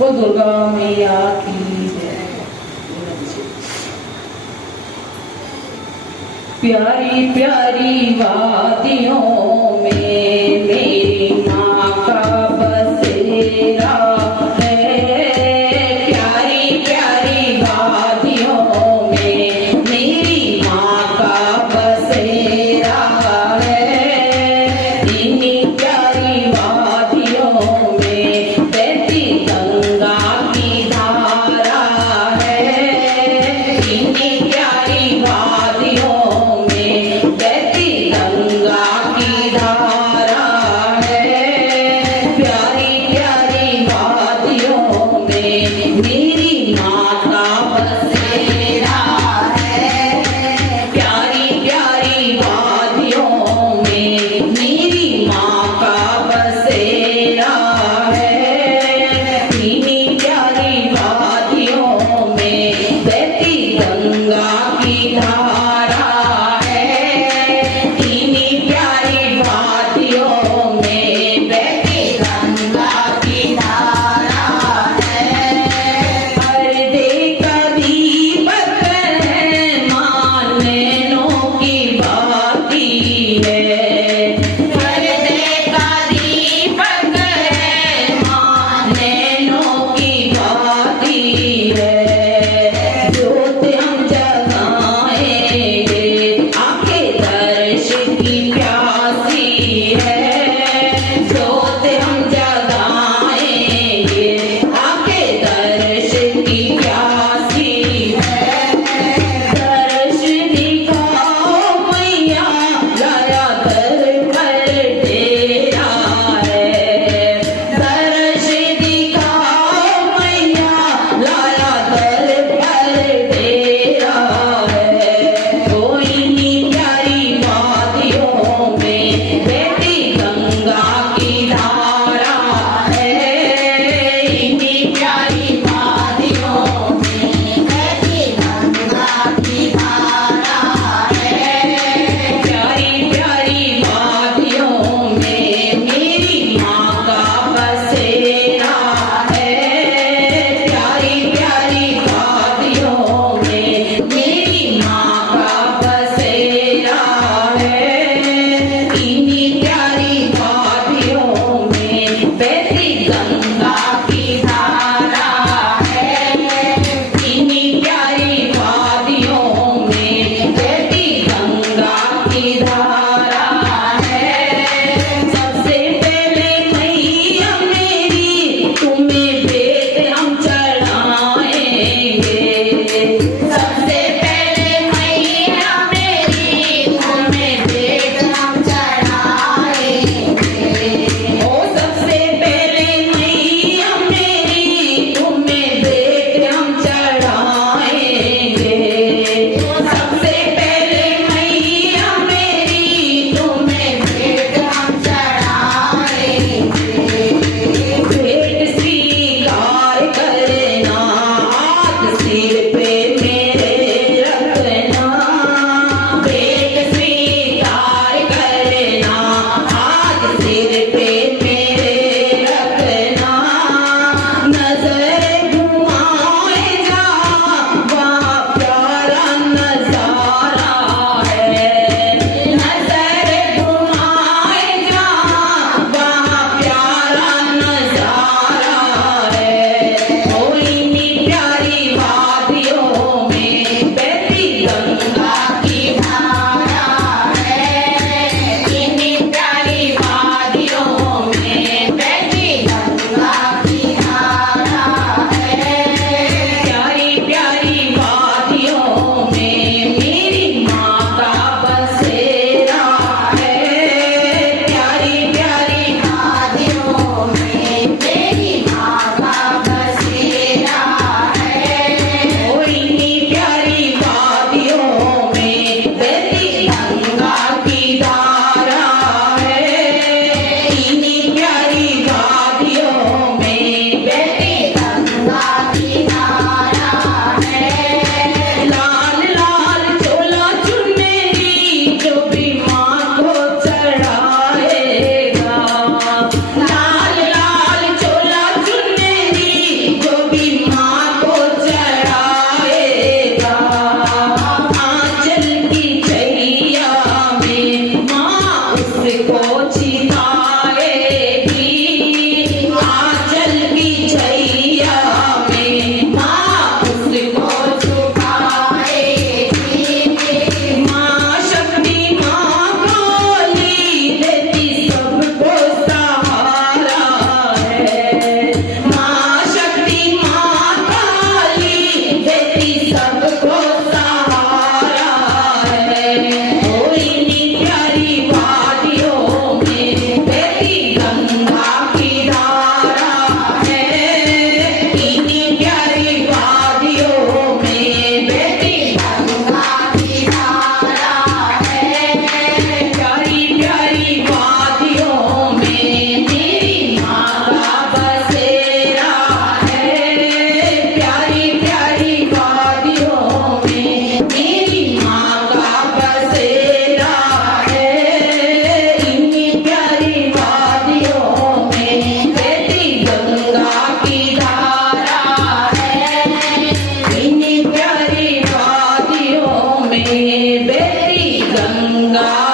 वो दुर्गा मैया की जय। प्यारी प्यारी वादियों में मेरी माँ का बसेरा है। प्यारी प्यारी वादियों में मेरी माँ का बसेरा है। इन्हीं प्यारी वादियों में बहती गंगा की धारा है। इन्हीं प्यारी वादियों मेरी माँ का बसेरा है। प्यारी प्यारी वादियों में मेरी माँ का बसेरा है। इन्हीं प्यारी वादियों में बहती गंगा की धारा है। इन्हीं प्यारी वादियों में बहती गंगा की धारा गंगा